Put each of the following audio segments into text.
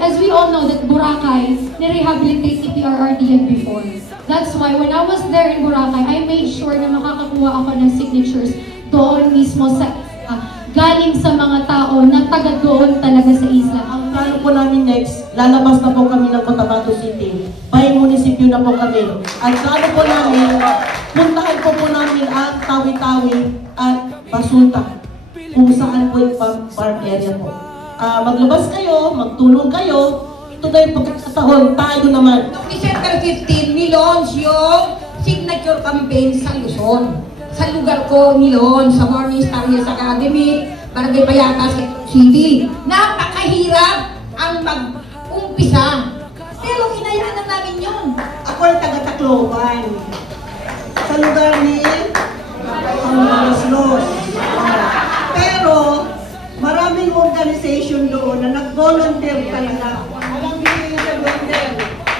as we all know that Boracay, nirehabilitate ni PRRD yan before. That's why when I was there in Boracay, I made sure na makakakuha ako ng signatures doon mismo sa isla, galing sa mga tao na taga doon talaga sa isla. Ang plano po namin next, lalabas na po kami ng Cotabato City. By munisipyo na po kami. At plano po namin, puntahan po namin ang Tawi-Tawi at Basulta, kung saan po yung farm area po. Maglabas kayo, magtulong kayo, ito na yung pagkakataon, tayo naman. December 15, nilaunch yung signature campaign sa Luzon. Sa lugar ko, nilaunch sa Morning Star Hills Academy, Barangay Payatas, City. Napakahirap ang mag-umpisa. Pero hinayaan na namin yun. Ako ay taga-Tacloban. Sa lugar ni Los. Pero maraming organization doon na nag-volunteer talaga. Alam niyo yung nag-volunteer?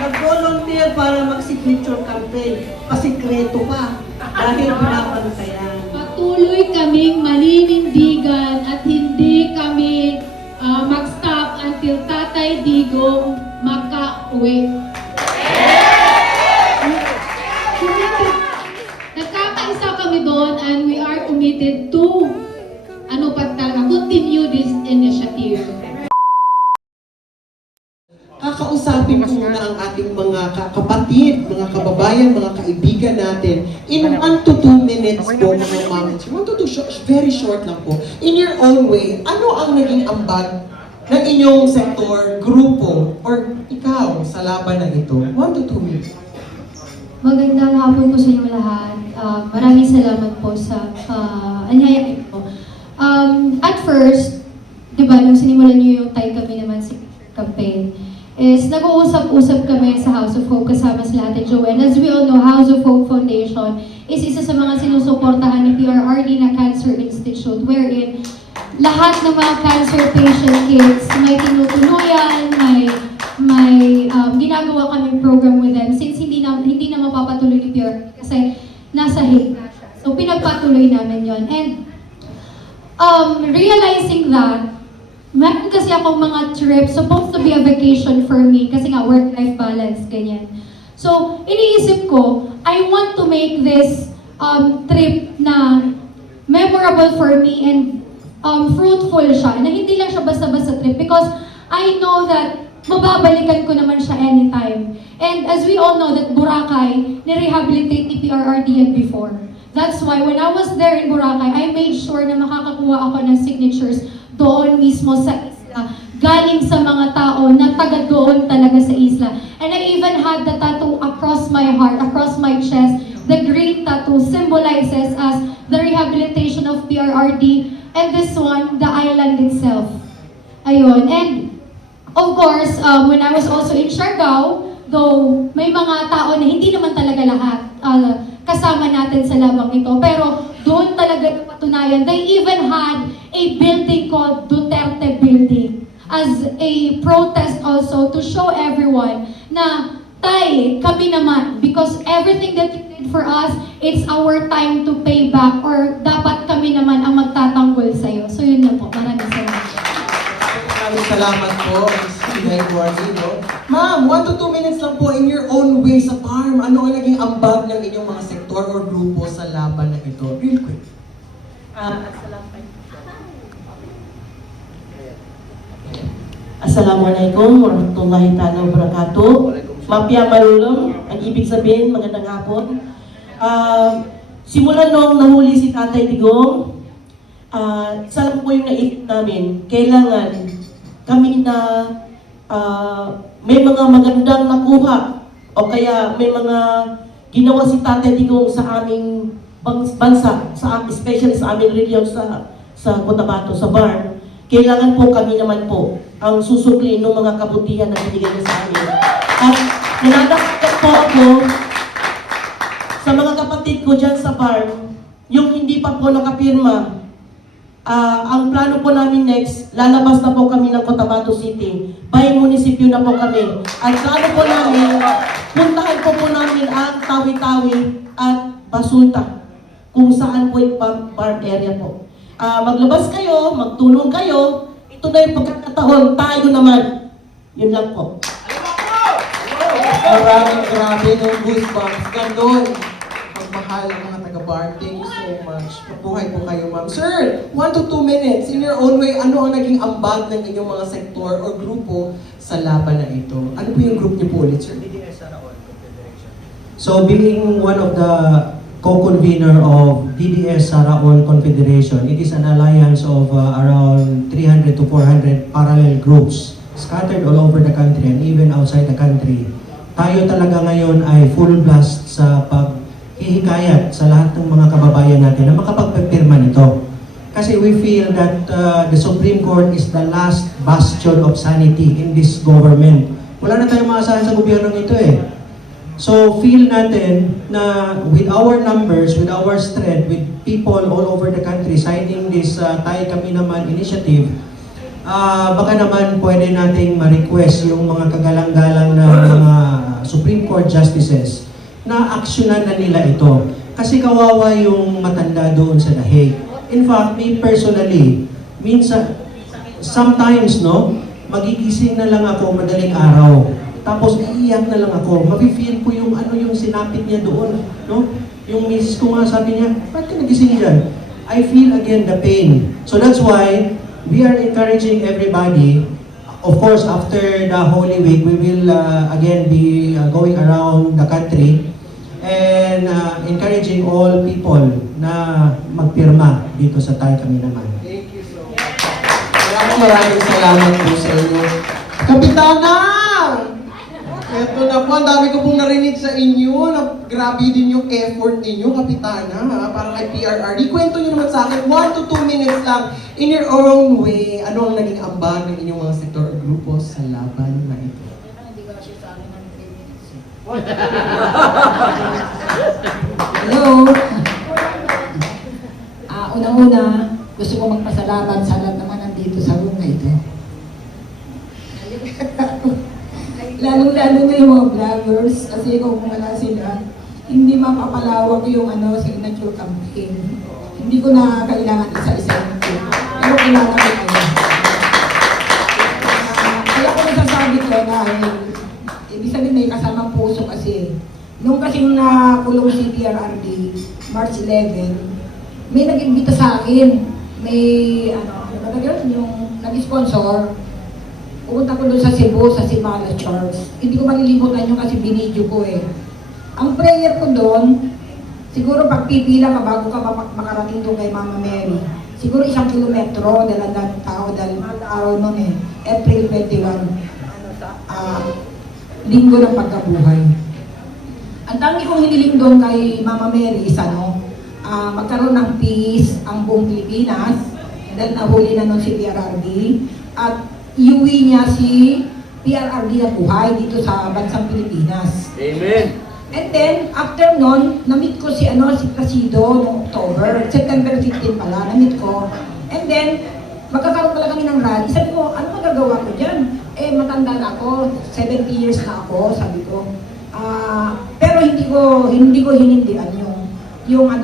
Nag-volunteer para mag-signature campaign. Pasikreto pa. Dahil pinapantayan. Patuloy kaming maninindigan at hindi kami mag-stop until Tatay Digong makauwi. Nagkakaisa kami doon and we are committed to continue this initiative. Kakausapin ko muna ang ating mga kapatid, mga kababayan, mga kaibigan natin. In 1 to 2 minutes po, mga ma'am. 1 to 2, very short lang po. In your own way, ano ang naging ambag ng inyong sektor, grupo, or ikaw sa laban na ito? 1 to 2 minutes. Magandang hapon po sa inyo lahat. Maraming salamat po sa anyaya po. At first, di ba, nung sinimulan niyo yung Tay Kami Naman campaign, is nag-uusap-usap kami sa House of Hope kasama sila Ate Joanne. As we all know, House of Hope Foundation is isa sa mga sinusuportahan ni PRRD na Cancer Institute, wherein lahat ng mga cancer patient kids may tinutuluyan, may ginagawa kaming program with them since hindi na mapapatuloy ni PRRD kasi nasa Hague na siya. So pinagpatuloy namin yon. And realizing that, meron kasi akong mga trips, supposed to be a vacation for me, kasi nga work-life balance, ganyan. So, iniisip ko, I want to make this trip na memorable for me and fruitful siya, na hindi lang siya basta-basta trip because I know that mababalikan ko naman siya anytime. And as we all know that Boracay, nirehabilitate ni PRRD yan before. That's why when I was there in Boracay, I made sure na makakakuha ako ng signatures doon mismo sa isla, galing sa mga tao na taga doon talaga sa isla. And I even had the tattoo across my heart, across my chest. The green tattoo symbolizes as the rehabilitation of PRRD, and this one, the island itself. Ayun. And of course, when I was also in Siargao, though may mga tao na hindi naman talaga lahat kasama natin sa labang ito, pero doon talaga napatunayan. They even had a building called Duterte Building as a protest also to show everyone na Tay, kami naman, because everything that you did for us, it's our time to pay back, or dapat kami naman ang magtatanggol sa'yo. So yun na po, maraming salamat. Maraming salamat po, Ms. Guardino. Ma'am, 1 to 2 minutes lang po in your own way sa farm. Ano ang naging ambag ng inyong mga sektor or grupo sa laban na ito? Real quick. Assalamualaikum warahmatullahi ta'ala wabarakatuh. Mapia Marulong, ang ibig sabihin, magandang hapon. Simula nung nahuli si Tatay Digong, isa lang po yung naisip namin, kailangan kami na may mga magandang nakuha o kaya may mga ginawa si Tatay Digong sa aming bansa, especially sa aming region sa Cotabato, sa Bar. Kailangan po kami naman po ang susukli ng mga kabutihan na binigay niya sa amin. At nananakit po ako sa mga kapatid ko dyan sa farm, yung hindi pa po nakapirma. Ang plano po namin next, lalabas na po kami ng Cotabato City. By munisipyo na po kami. At plano po namin, puntahan po namin ang Tawi-Tawi at Basulta, kung saan po yung farm area po. Maglabas kayo, magtulong kayo, ito na yung pagkakataon, tayo naman. Yun lang po. Maraming grabe ng goosebumps. Ganon. Magmahal ang mga taga-bar. Thank you so much. Mabuhay po kayo, ma'am. Sir, 1 to 2 minutes. In your own way, ano ang naging ambag ng inyong mga sektor o grupo sa laban na ito? Ano po yung group niyo po ulit, sir? So being one of the co-convener of DDS Saraol Confederation, it is an alliance of around 300 to 400 parallel groups scattered all over the country and even outside the country. Tayo talaga ngayon ay full blast sa paghihikayat sa lahat ng mga kababayan natin na makapagpipirma nito. Kasi we feel that the Supreme Court is the last bastion of sanity in this government. Wala na tayong maasahan sa gobyernong ito eh. So feel natin na with our numbers, with our strength, with people all over the country signing this Tayo Kami Naman initiative, baka naman pwede nating ma-request yung mga kagalang-galang na mga Supreme Court justices na aksyonan na nila ito. Kasi kawawa yung matanda doon sa The Hague. In fact, me personally, minsan, sometimes, no, magigising na lang ako madaling araw. Tapos iiyak na lang ako. Mafe-feel ko yung ano yung sinapit niya doon, no? Yung misis ko nga sabi niya, "Ba't ka nagising diyan?" I feel again the pain. So that's why we are encouraging everybody. Of course, after the Holy Week, we will again be going around the country and encouraging all people na magpirma dito sa Tayo Kami Naman. Thank you so much. Maraming salamat po sa inyo. Kapitana! Eto na po, ang dami ko pong narinig sa inyo. Grabe din yung effort ninyo, Kapitana, ha? Para kay PRRD. Kwento nyo naman sa akin, 1 to 2 minutes lang, in your own way, ano ang naging ambag ng inyong mga sektor o grupo sa laban na ito? Hello? Unang-una, gusto ko magpasalamat sa lahat naman nandito sa room na ito. Lalong-lalo na yung mga vloggers, kasi kung wala sila, hindi mapapalawak yung signature campaign. Hindi ko na kailangan isa-isa ito. Pero kailangan ko kayo. Kaya ko nasasabi to dahil, ibig sabihin may kasamang puso kasi. Nung kasing nakulong si PRRD, March 11, may nag-imbita sa akin. May, yung nag-sponsor. Pumunta ko doon sa Cebu, sa Simala Church. Hindi ko malilimutan yung kasi binidyo ko eh. Ang prayer ko doon, siguro pagpipila ka bago ka makarating doon kay Mama Mary. Siguro 1 kilometro, dalang tao, dahil araw noon eh. April 21. Linggo ng pagkabuhay. Ang dami kong hiniling doon kay Mama Mary is magkaroon ng peace ang buong Pilipinas. Dahil nahuli na noon si PRRD. At iuwi niya si PRRD na buhay dito sa bansang Pilipinas. Amen. And then, after nun, na-meet ko si Placido noong October, September 15 pala, na-meet ko. And then, magkakaroon pala kami ng rally. Sabi ko, ano magagawa ko dyan? Eh, matanda na ako, 70 years na ako, sabi ko. Pero hindi ko hinindihan yung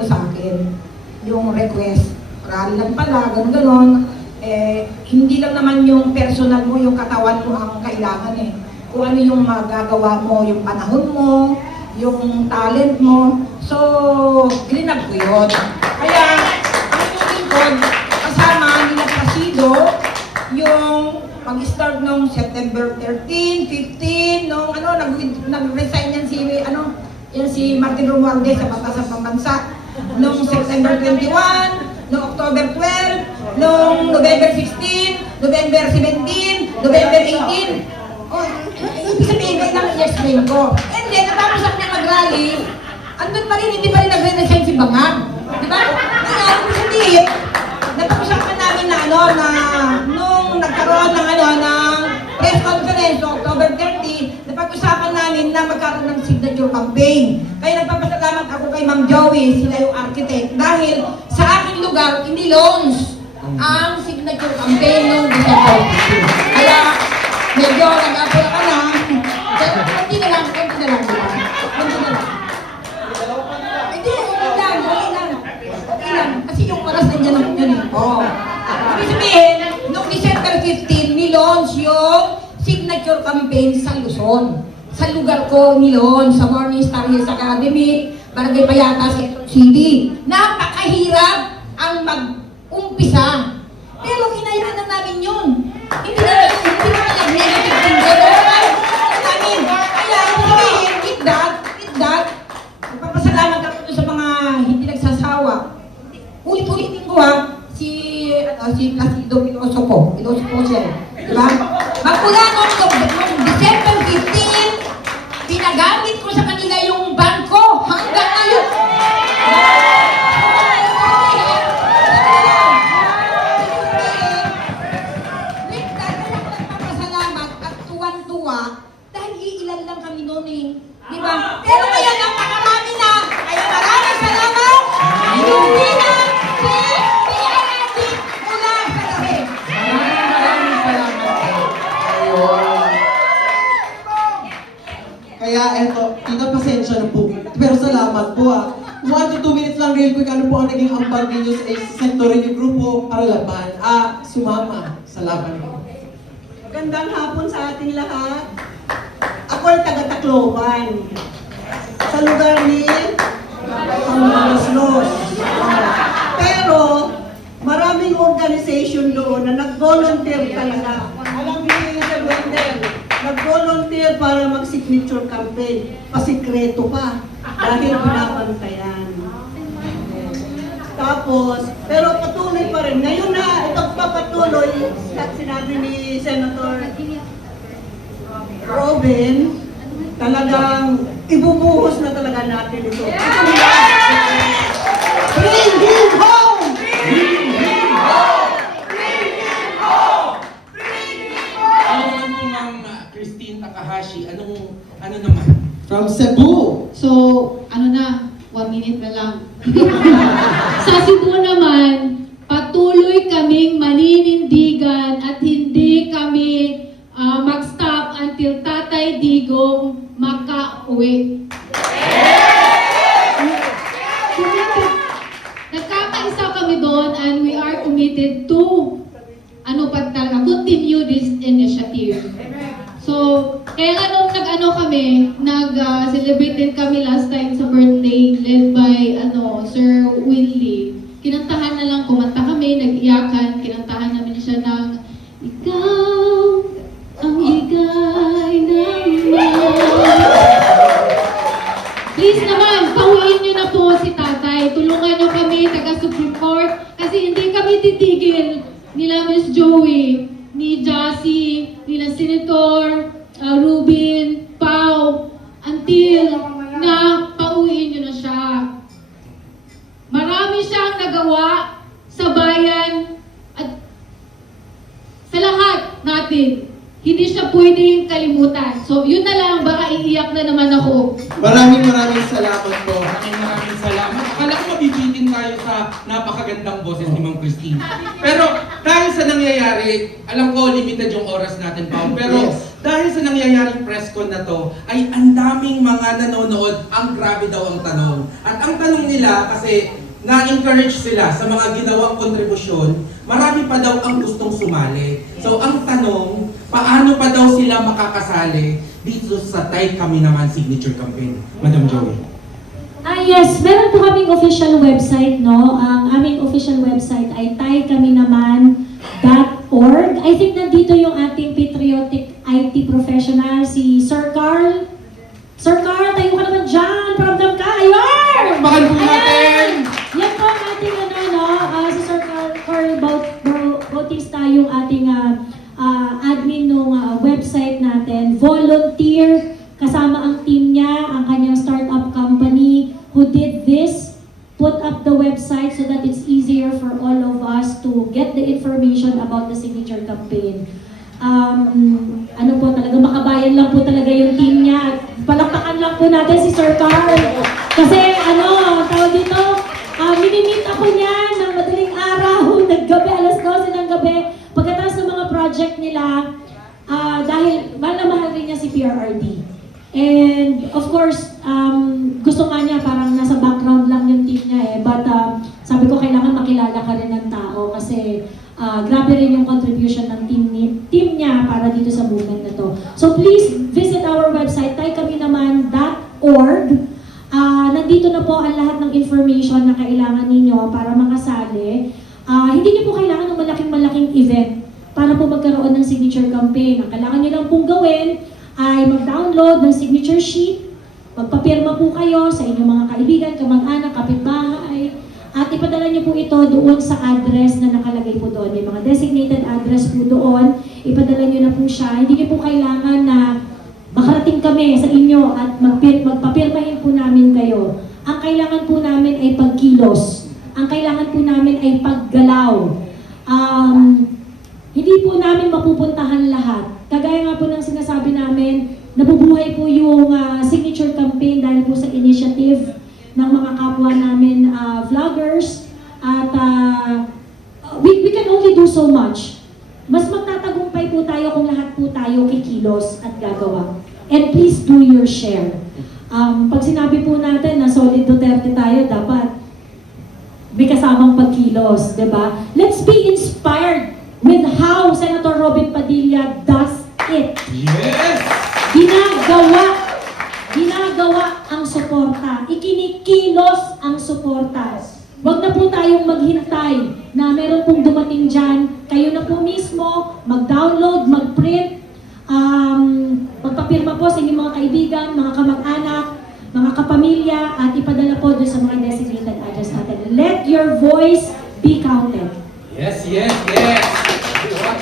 sa akin, yung request. Rally lang pala, gano'n. Hindi lang naman yung personal mo, yung katawan mo ang kailangan eh. Kung ano yung magagawa mo, yung panahon mo, yung talent mo. So, grinag ko yun. Kaya, ang yung lingkod, kasama nila Placido, yung pag-start nung September 13, 15, nung nag-resign yan si Martin Romualdez sa Batasang Pambansa. Nung September 21, noong October 12, noong November 16, November 17, November 18. Ibig sabihin, kailangan i-explain ko. And then, natapos ako niya mag-rally, andun pa rin, hindi pa rin nagre-resign si Bangag. Di ba? Kaya, ibig sabihin, napag-usapan namin na nung nagkaroon ng press conference, October 30, napag-usapan namin na magkaroon ng signature campaign. Kaya nagpapasalamat ako kay Ma'am Joey, sila yung architect, dahil sa aking lugar, ini-launch ang signature campaign noong December 15. Kaya, medyo nag-apura ka na. Kunti na lang, di ba? Kunti na lang. Hindi, okay lang. Kasi yung oras nandiyan ang yun. Ibig sabihin, noong December 15, ni-launch yung signature signature campaign sa Luzon. Sa lugar ko, Milon, sa Morning Star Hills Academy, Barangay Payatas, Quezon City. Napakahirap ang mag-umpisa. Pero kinayanan namin yun. Hindi namin nag-negative thing. Namin. Kaya, with that, nagpapasalamat ako sa mga hindi nagsasawa. Ulit-ulitin ko si Placido Pilosopo siya. Diba? Magmula noong December 15, pinagamit ko sa kanila yung bangko hanggang ngayon. With that, kaya ako nagpapasalamat at tuwan-tuwa dahil iilan lang kami noon eh. Diba? Pero ngayon, napakarami na. Kaya maraming salamat. Hindi na si PRRD mula sa gabi. Maraming salamat po. Ayun. Kaya eto, tita, pasensya na po. Pero salamat po 1 to 2 minutes lang real quick, ano po ang naging ambag ninyo sa sektor ninyo grupo para laban? Sumama sa laban ko. Magandang hapon sa ating lahat. Ako ay taga-Tacloban. Sa lugar ni Los. Pero maraming organization doon na nag-volunteer talaga. Alam niyo yung Wendell, nag-volunteer para mag-signature campaign. Pasikreto pa dahil binabantayan. Tapos, pero patuloy pa rin. Ngayon na ipagpapatuloy, sinabi ni Senator Robin, talagang ibubuhos na talaga natin ito. Bring him home! Bring him home! Bring him home! Bring him home! Ano naman po, Ma'am Christine Takahashi, ano naman? From Cebu! So, ano na, 1 minute na lang. Sa Cebu naman, patuloy kaming maninindigan at hindi kami mag-stop until Tatay Digong makauwi. Nagkakaisa kami doon and we are committed to continue this initiative. So, kaya nga nung nag-celebrate din kami last time sa birthday led by Sir Willie. Kinantahan na lang, kumanta kami, nag-iyakan, kinantahan namin siya ng Ikaw ang bigay ng Please naman, pauwiin nyo na po si Tatay. Tulungan nyo kami, taga-Supreme Court, kasi hindi kami titigil nila Miss Joey, ni Jassy, nila Senator Rubin, Pau, until na pauwiin nyo na siya. Marami siyang nagawa sa bayan at sa lahat natin. Hindi siya pwedeng kalimutan. So, yun na lang, baka iiyak na naman ako. Maraming salamat po. Maraming salamat. Akala ko mabibitin tayo sa napakagandang boses ni Ma'am Christine. Pero dahil sa nangyayari, alam ko limited yung oras natin, Pao. Pero dahil sa nangyayaring press con na to, ay ang daming mga nanonood, ang grabe daw ang tanong. At ang tanong nila, kasi na-encourage sila sa mga ginawang kontribusyon, marami pa daw ang gustong sumali. So ang tanong, paano pa daw sila makakasali dito sa Tay Kami Naman Signature Campaign? Madam Joey. Yes, meron po kaming official website, no? Ang aming official website ay taykaminaman.org. I think nandito yung ating patriotic IT professional, si Sir Carl. Sir Carl, tayo ka naman dyan! Paramdam ka! Ayun! Bakal po natin! Yan po ang ating si Sir Carl Bautista, yung ating admin ng website natin. Volunteer, kasama ang team niya, ang kanyang startup company who did this, put up the website so that it's easier for all of us to get the information about the signature campaign. Talaga makabayan lang po talaga yung team niya. At palakpakan lang po natin si Sir Carl. Kasi tawag dito, minimit ako niya ng madaling araw, naggabi, alas 12 ng gabi, pagkatapos ng mga project nila, dahil mahal na mahal rin niya si PRRD. And of course, gusto nga niya parang nasa background lang yung team niya but sabi ko kailangan makilala ka rin ng tao kasi grabe rin yung contribution ng team niya para dito sa movement na to. So please visit our website, taykaminaman.org. Nandito na po ang lahat ng information na kailangan ninyo para makasali. Hindi niyo po kailangan ng malaking event para po magkaroon ng signature campaign. Ang kailangan niyo lang pong gawin ay mag-download ng signature sheet, magpapirma po kayo sa inyong mga kaibigan, kamag-anak, kapitbahay, at ipadala niyo po ito doon sa address na nakalagay po doon. May mga designated address po doon. Ipadala niyo na po siya. Hindi niyo po kailangan na makarating kami sa inyo at magpapirmahin po namin kayo. Ang kailangan po namin ay pagkilos. Ang kailangan po namin ay paggalaw. Hindi po namin mapupuntahan lahat. Kagaya nga po ng sinasabi namin, nabubuhay po yung signature campaign dahil po sa initiative ng mga kapwa namin vloggers. At we can only do so much. Mas magtatagumpay po tayo kung lahat po tayo kikilos at gagawa. And please do your share. Pag sinabi po natin na solid Duterte tayo, dapat may kasamang pagkilos, di ba? Let's be inspired with how Senator Robin Padilla does it. Yes! Ginagawa ang suporta. Ikinikilos ang suporta. Huwag na po tayong maghintay na meron pong dumating dyan. Kayo na po mismo mag-download, mag-print, magpapirma po sa inyong mga kaibigan, mga kamag-anak, mga kapamilya, at ipadala po doon sa mga designated address natin. Let your voice be counted. Yes, yes, yes!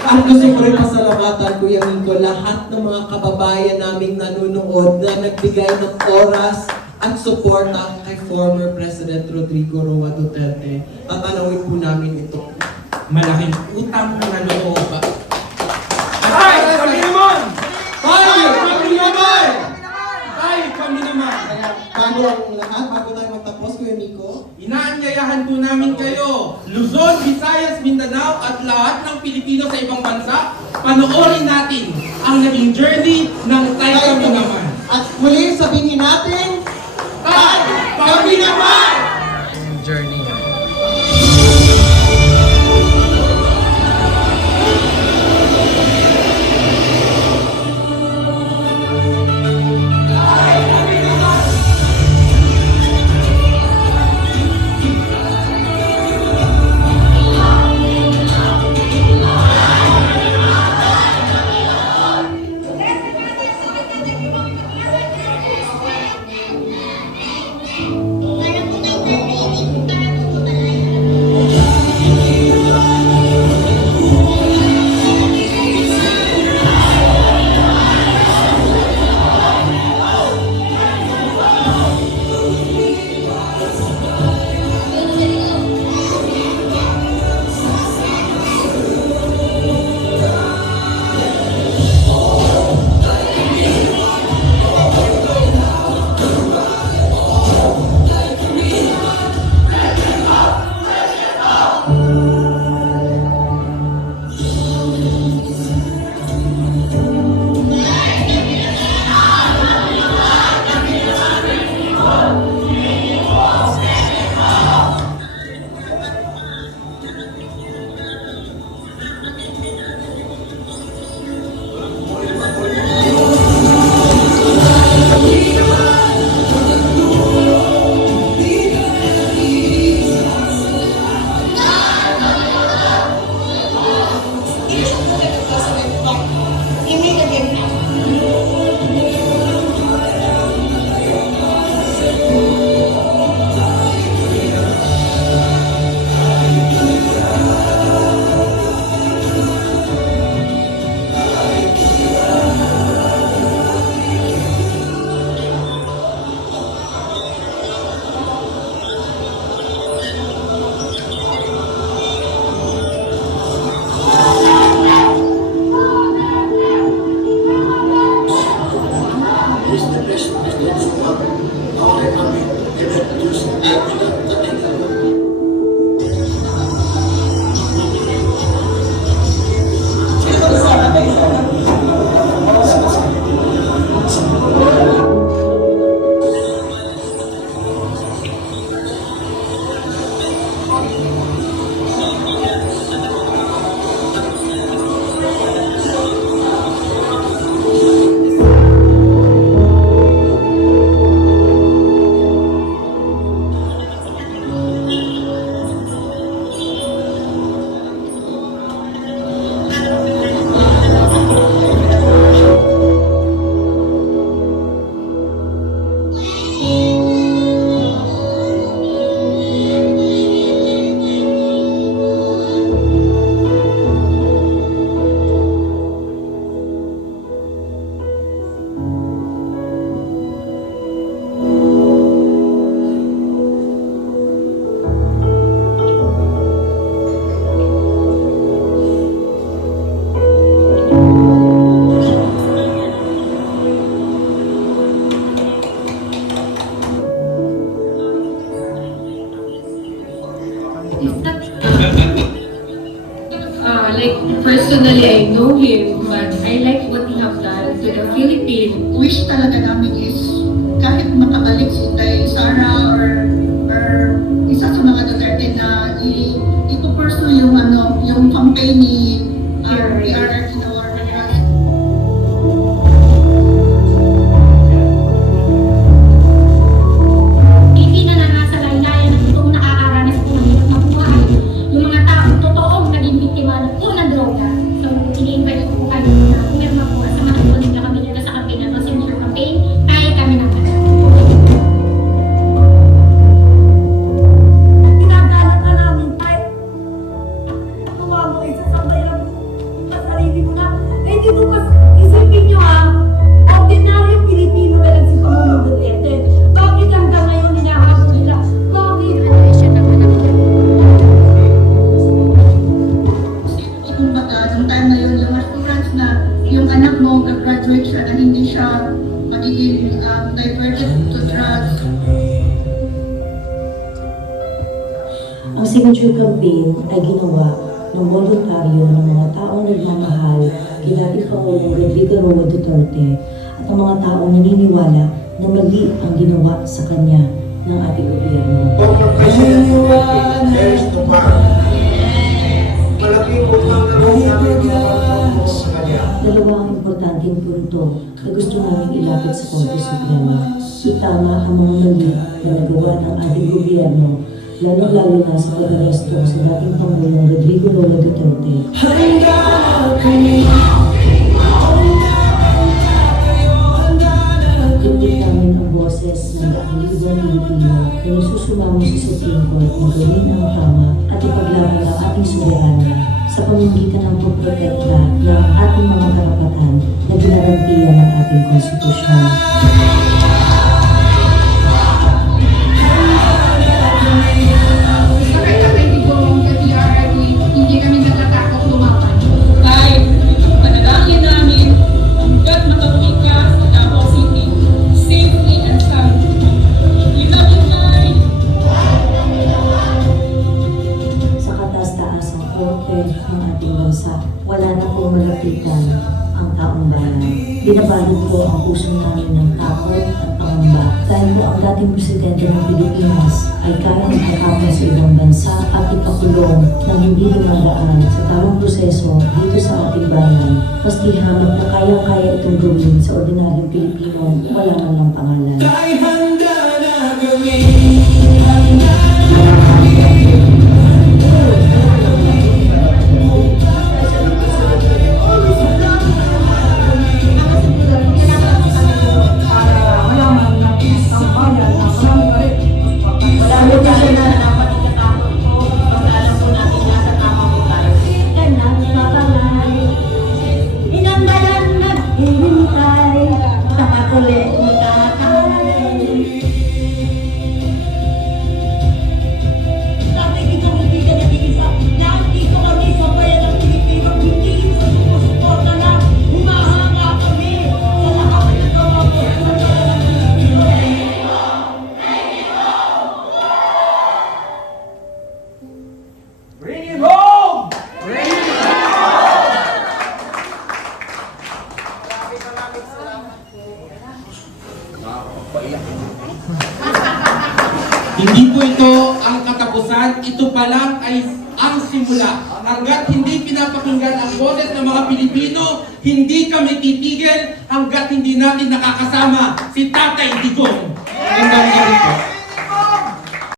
At gusto ko rin pasalamatan, Kuya Miko, lahat ng mga kababayan naming nanonood na nagbigay ng oras at suporta kay former President Rodrigo Roa Duterte. Tatanawin po namin ito. Malaking utang na loob. Ay, kami naman! Ay, kami naman! Ay, kami naman! Bago ang lahat, bago tayo magtapos, Kuya Miko, Inaanyayahan po namin kayo, Luzon, Visayas, Mindanao at lahat ng Pilipino sa ibang bansa, panoorin natin ang naging journey ng Tay Kami Naman. at muli sabihin natin, Tay Kami Naman! Journey. I know him, but I like what he have done to the Philippines. Wish talaga namin is kahit makabalik si Tay Sara or isa sa mga Duterte na i-pursue yung yung campaign ni PRRD na war on drugs. Hindi na nasa laylayan ng totoong nakakaranas po ng hirap na buhay. Yung mga taong totoong naging biktima ng unang droga. So, ini-invite ko po kayo na pumirma po sa mga tuloy na kami dito sa campaign na to, signature campaign, kaya kami naman. Ginagalang ka namin kahit tuwa mo isa sa bayang sarili mo na. Eh, dito kasi isipin nyo ordinaryong Pilipino na lang si Pangulong Duterte. Bakit hanggang ngayon hinahabol nila? Bakit? Kumbaga, nung time na yun, yung assurance na yung anak mo graduate siya na hindi siya magiging diverted to drugs. Ang signature campaign ay ginawa ng voluntaryo ng mga taong nagmamahal kay dating Pangulong Rodrigo Roa Duterte at ang mga taong naniniwala na mali ang ginawa sa kanya ng ating gobyerno. Former President Duterte is to man. Malaking utang na loob namin ang sa kanya. Dalawa ang importanteng punto na gusto namin ilapit sa Korte Suprema. Itama ang mga mali na nagawa ng ating gobyerno, lalo-lalo na sa pag-aresto sa dating Pangulong Rodrigo Roa Duterte. Tindip namin ang boses ng daang libong Pilipino na nagsusumamo sa Supreme Court na gawin ang tama at ipaglaban ang ating soberanya sa pamamagitan ng pagprotekta ng ating mga karapatan na ginarantiya ng ating konstitusyon. Bakit Tatay Digong sa PRRD, hindi kami natatakot lumaban? Tay, panalangin namin hanggat makauwi ka sa Davao City, safely and sound. You love you, Tay. Sa kataas-taasang korte ng ating bansa, wala na pong malapitan ang taong bayan. Binabalot po ang puso namin ng takot at pangamba dahil po ang dating presidente ng Pilipinas ay kaya magpakama sa ibang bansa at ipakulong nang hindi dumadaan sa tamang proseso dito sa ating bayan. Maski hamak na kaya-kaya itong gawin sa ordinaryong Pilipino, wala man lang pangalan. Inandalan naghihintay sa patuloy mo tatay. Dati dito hindi ka nag-iisa. Nandito kami sa bayan ng Pilipino. Hindi sa sumusuporta na humahanga kami sa lahat ng gawa mo sa bayan ng Pilipino. Bring it home! Hindi po ito ang katapusan, ito pa lang ay ang simula. Hanggat hindi pinapakinggan ang boses ng mga Pilipino, hindi kami titigil hanggat hindi natin nakakasama si Tatay Digong. Magandang gabi po.